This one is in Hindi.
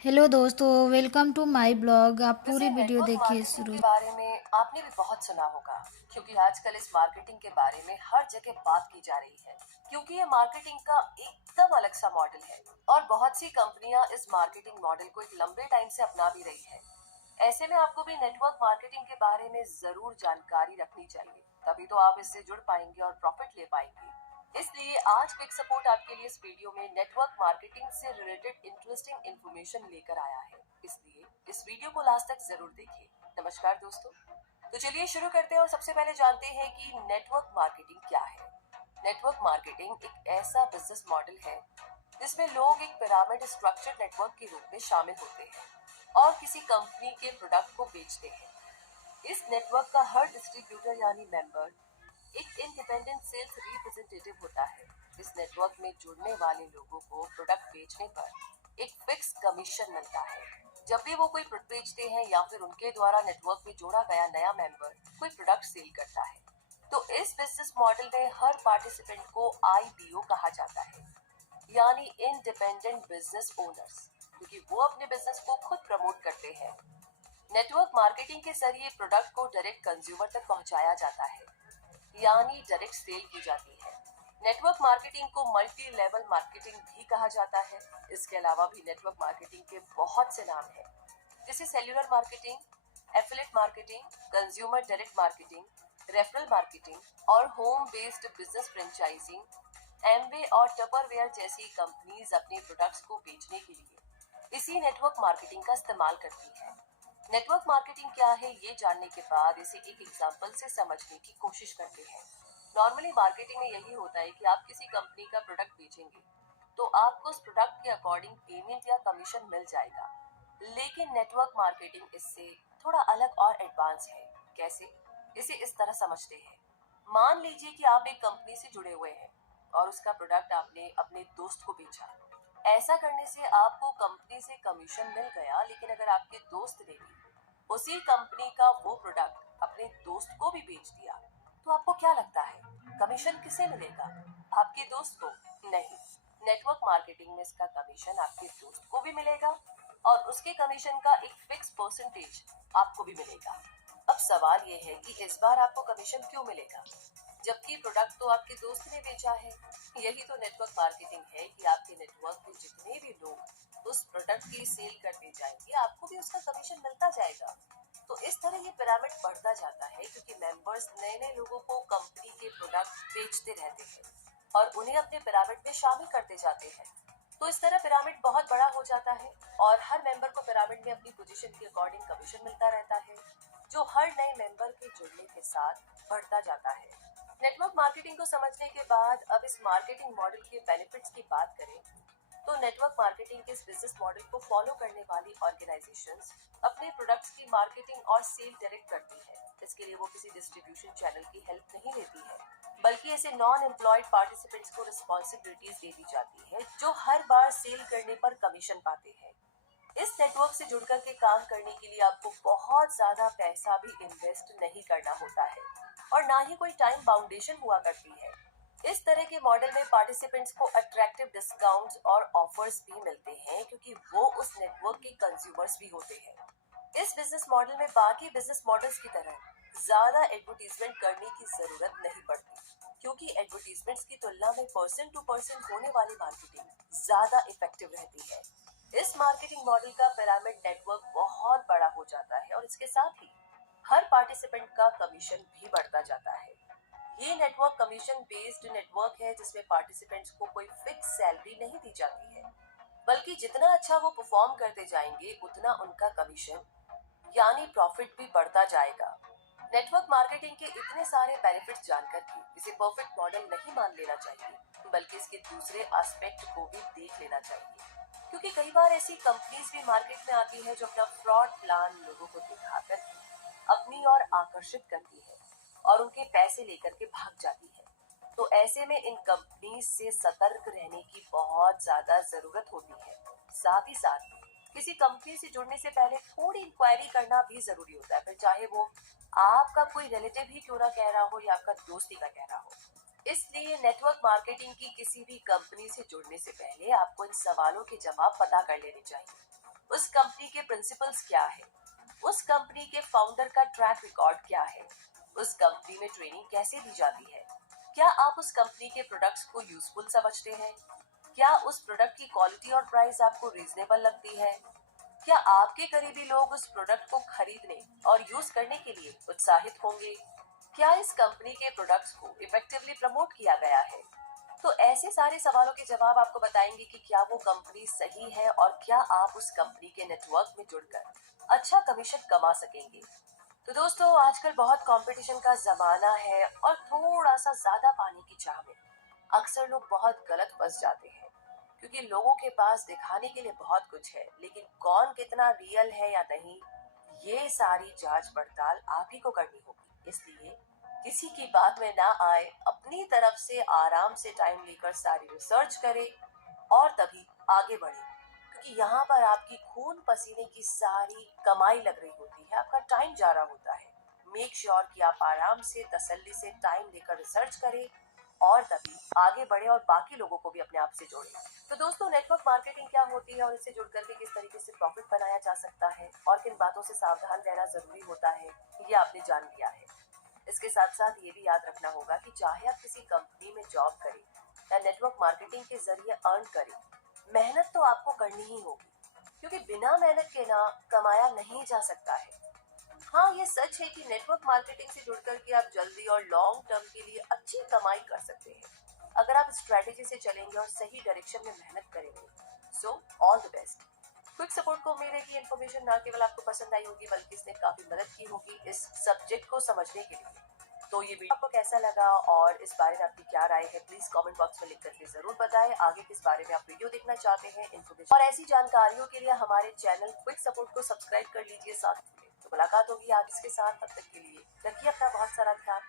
हेलो दोस्तों, वेलकम टू माय ब्लॉग। आप पूरी वैसे वीडियो नेटवर्क देखिए मार्केटिंग शुरू के बारे में आपने भी बहुत सुना होगा क्योंकि आजकल इस मार्केटिंग के बारे में हर जगह बात की जा रही है क्योंकि ये मार्केटिंग का एकदम अलग सा मॉडल है और बहुत सी कंपनियां इस मार्केटिंग मॉडल को एक लंबे टाइम से अपना भी रही है। ऐसे में आपको भी नेटवर्क मार्केटिंग के बारे में जरूर जानकारी रखनी चाहिए, तभी तो आप इससे जुड़ पाएंगे और प्रॉफिट ले पाएंगे। इसलिए आज क्विक सपोर्ट आपके लिए इस वीडियो में नेटवर्क मार्केटिंग से रिलेटेड इंटरेस्टिंग इंफॉर्मेशन लेकर आया है, इसलिए इस वीडियो को लास्ट तक जरूर देखिए। नमस्कार दोस्तों, तो चलिए शुरू करते हैं और सबसे पहले जानते हैं कि नेटवर्क मार्केटिंग क्या है। नेटवर्क मार्केटिंग एक ऐसा बिजनेस मॉडल है जिसमें लोग एक पिरामिड स्ट्रक्चर नेटवर्क के रूप में शामिल होते हैं और किसी कंपनी के प्रोडक्ट को बेचते हैं। इस नेटवर्क का हर डिस्ट्रीब्यूटर यानी मेंबर एक इंडिपेंडेंट सेल्स रिप्रेजेंटेटिव होता है। इस नेटवर्क में जुड़ने वाले लोगों को प्रोडक्ट बेचने पर एक फिक्स कमीशन मिलता है। जब भी वो कोई प्रोडक्ट बेचते हैं या फिर उनके द्वारा नेटवर्क में जोड़ा गया नया मेंबर कोई प्रोडक्ट सेल करता है, तो इस बिजनेस मॉडल में हर पार्टिसिपेंट को आईबीओ कहा जाता है, यानी इंडिपेंडेंट बिजनेस ओनर्स, क्योंकि वो अपने बिजनेस को खुद प्रमोट करते हैं। नेटवर्क मार्केटिंग के जरिए प्रोडक्ट को डायरेक्ट कंज्यूमर तक पहुंचाया जाता है, यानी डायरेक्ट सेल की जाती है। नेटवर्क मार्केटिंग को मल्टी लेवल मार्केटिंग भी कहा जाता है। इसके अलावा भी नेटवर्क मार्केटिंग के बहुत से नाम हैं, जैसे cellular marketing, affiliate marketing, consumer direct marketing, referral marketing और home based business franchising. Amway और टपरवेयर जैसी कंपनीज अपने प्रोडक्ट्स को बेचने के लिए इसी नेटवर्क मार्केटिंग का इस्तेमाल करती है। नेटवर्क मार्केटिंग क्या है ये जानने के बाद इसे एक एग्जांपल से समझने की कोशिश करते हैं। नॉर्मली मार्केटिंग में यही होता है कि आप किसी कंपनी का प्रोडक्ट बेचेंगे तो आपको उस प्रोडक्ट के अकॉर्डिंग पेमेंट या कमीशन मिल जाएगा। लेकिन नेटवर्क मार्केटिंग इससे थोड़ा अलग और एडवांस है। कैसे? इसे इस तरह समझते हैं। मान लीजिए कि आप एक कंपनी से जुड़े हुए हैं और उसका प्रोडक्ट आपने अपने दोस्त को बेचा। ऐसा करने से आपको कंपनी से कमीशन मिल गया, लेकिन अगर आपके दोस्त ने भी उसी कंपनी का वो प्रोडक्ट अपने दोस्त को भी बेच दिया, तो आपको क्या लगता है कमीशन किसे मिलेगा? आपके दोस्त को? नहीं, नेटवर्क मार्केटिंग में इसका कमीशन आपके दोस्त को भी मिलेगा और उसके कमीशन का एक फिक्स परसेंटेज आपको भी मिलेगा। अब सवाल ये है कि इस बार आपको कमीशन क्यों मिलेगा, जबकि प्रोडक्ट तो आपके दोस्त ने बेचा है। यही तो नेटवर्क मार्केटिंग है कि आपके नेटवर्क में जितने भी लोग उस प्रोडक्ट की सेल करते जाएंगे, आपको भी उसका कमीशन मिलता जाएगा। तो इस तरह ये पिरामिड बढ़ता जाता है क्योंकि मेंबर्स नए नए लोगों को कंपनी के प्रोडक्ट बेचते रहते हैं और उन्हें अपने पिरामिड में शामिल करते जाते हैं। तो इस तरह पिरामिड बहुत बड़ा हो जाता है और हर मेंबर को पिरामिड में अपनी पोजीशन के अकॉर्डिंग कमीशन मिलता रहता है, जो हर नए मेंबर के जुड़ने के साथ बढ़ता जाता है। नेटवर्क मार्केटिंग को समझने के बाद अब इस मार्केटिंग मॉडल के बेनिफिट्स की बात करें, तो नेटवर्क मार्केटिंग के इस बिजनेस मॉडल को फॉलो करने वाली ऑर्गेनाइजेशंस अपने प्रोडक्ट्स की मार्केटिंग और सेल डायरेक्ट करती है। इसके लिए वो किसी डिस्ट्रीब्यूशन चैनल की हेल्प नहीं लेती है, बल्कि ऐसे नॉन एम्प्लॉयड पार्टिसिपेंट्स को रिस्पॉन्सिबिलिटीज दे दी जाती है जो हर बार सेल करने पर कमीशन पाते हैं। इस नेटवर्क से जुड़कर के काम करने के लिए आपको बहुत ज्यादा पैसा भी इन्वेस्ट नहीं करना होता है और ना ही कोई टाइम बाउंडेशन हुआ करती है। इस तरह के मॉडल में पार्टिसिपेंट्स को अट्रैक्टिव डिस्काउंट्स और ऑफर्स भी मिलते हैं क्योंकि वो उस नेटवर्क के कंज्यूमर्स भी होते हैं। इस बिजनेस मॉडल में बाकी बिजनेस मॉडल्स की तरह ज्यादा एडवर्टीजमेंट करने की जरूरत नहीं पड़ती, क्योंकि एडवर्टीजमेंट्स की तुलना में पर्सन टू पर्सन होने वाली मार्केटिंग ज्यादा इफेक्टिव रहती है। इस मार्केटिंग मॉडल का पिरामिड नेटवर्क बहुत बड़ा हो जाता है और इसके साथ ही हर पार्टिसिपेंट का कमीशन भी बढ़ता जाता है। ये नेटवर्क कमीशन बेस्ड नेटवर्क है जिसमें पार्टिसिपेंट्स को कोई फिक्स सैलरी नहीं दी जाती है, बल्कि जितना अच्छा वो परफॉर्म करते जाएंगे उतना उनका कमीशन यानी प्रॉफिट भी बढ़ता जाएगा। नेटवर्क मार्केटिंग के इतने सारे बेनिफिट्स जानकर भी इसे परफेक्ट मॉडल नहीं मान लेना चाहिए, बल्कि इसके दूसरे एस्पेक्ट को भी देख लेना चाहिए, क्योंकि कई बार ऐसी कंपनीज भी मार्केट में आती है जो अपना फ्रॉड प्लान लोगों को दिखाकर अपनी ओर आकर्षित करती है और उनके पैसे लेकर के भाग जाती है। तो ऐसे में इन कंपनीज से सतर्क रहने की बहुत ज्यादा जरूरत होती है। साथ ही साथ किसी कंपनी से जुड़ने से पहले थोड़ी इंक्वायरी करना भी जरूरी होता है, फिर चाहे वो आपका कोई रिलेटिव ही क्यों ना कह रहा हो या आपका दोस्त ही का कह रहा हो। इसलिए नेटवर्क मार्केटिंग की किसी भी कंपनी से जुड़ने से पहले आपको इन सवालों के जवाब पता कर लेने चाहिए। उस कंपनी के प्रिंसिपल्स क्या है, उस कंपनी के फाउंडर का ट्रैक रिकॉर्ड क्या है, उस कंपनी में ट्रेनिंग कैसे दी जाती है, क्या आप उस कंपनी के प्रोडक्ट्स को यूजफुल समझते हैं, क्या उस प्रोडक्ट की क्वालिटी और प्राइस आपको रीजनेबल लगती है, क्या आपके करीबी लोग उस प्रोडक्ट को खरीदने और यूज करने के लिए उत्साहित होंगे, क्या इस कंपनी के प्रोडक्ट्स को इफेक्टिवली प्रमोट किया गया है। तो ऐसे सारे सवालों के जवाब आपको बताएंगे कि क्या वो कंपनी सही है और क्या आप उस कंपनी के नेटवर्क में जुड़कर अच्छा कमीशन कमा सकेंगे। तो दोस्तों, आजकल बहुत कंपटीशन का जमाना है और थोड़ा सा ज्यादा पानी की चाह में अक्सर लोग बहुत गलत फंस जाते हैं, क्योंकि लोगों के पास दिखाने के लिए बहुत कुछ है, लेकिन कौन कितना रियल है या नहीं, ये सारी जांच पड़ताल आप ही को करनी होगी। इसलिए किसी की बात में ना आए, अपनी तरफ से आराम से टाइम लेकर सारी रिसर्च करें और तभी आगे बढ़े, क्योंकि यहाँ पर आपकी खून पसीने की सारी कमाई लग रही होती है, आपका टाइम जा रहा होता है। मेक श्योर कि आप आराम से तसल्ली से टाइम लेकर रिसर्च करें और तभी आगे बढ़े और बाकी लोगों को भी अपने आप से जोड़े। तो दोस्तों, नेटवर्क मार्केटिंग क्या होती है और इससे जुड़कर के किस तरीके से प्रॉफिट बनाया जा सकता है और किन बातों से सावधान रहना जरूरी होता है, ये आपने जान लिया है। इसके साथ साथ ये भी याद रखना होगा कि चाहे आप किसी कंपनी में जॉब करें या नेटवर्क मार्केटिंग के जरिए अर्न करें, मेहनत तो आपको करनी ही होगी, क्योंकि बिना मेहनत के ना कमाया नहीं जा सकता है। हाँ, ये सच है कि नेटवर्क मार्केटिंग से जुड़कर के आप जल्दी और लॉन्ग टर्म के लिए अच्छी कमाई कर सकते हैं, अगर आप स्ट्रेटेजी से चलेंगे और सही डायरेक्शन में मेहनत करेंगे। So all the best. Quick support को उम्मीद है कि इन्फॉर्मेशन ना केवल आपको पसंद आई होगी, बल्कि इसने काफी मदद की होगी इस सब्जेक्ट को समझने के लिए। तो ये वीडियो आपको कैसा लगा और इस बारे में आपकी क्या राय है, प्लीज कमेंट बॉक्स में लिख करके जरूर बताएं। आगे किस बारे में आप वीडियो देखना चाहते हैं, इन्फॉर्मेशन और ऐसी जानकारियों के लिए हमारे चैनल क्विक सपोर्ट को सब्सक्राइब कर लीजिए साथ में। तो मुलाकात होगी आज इसके साथ, तब तक के लिए रखिए अपना बहुत सारा ध्यान।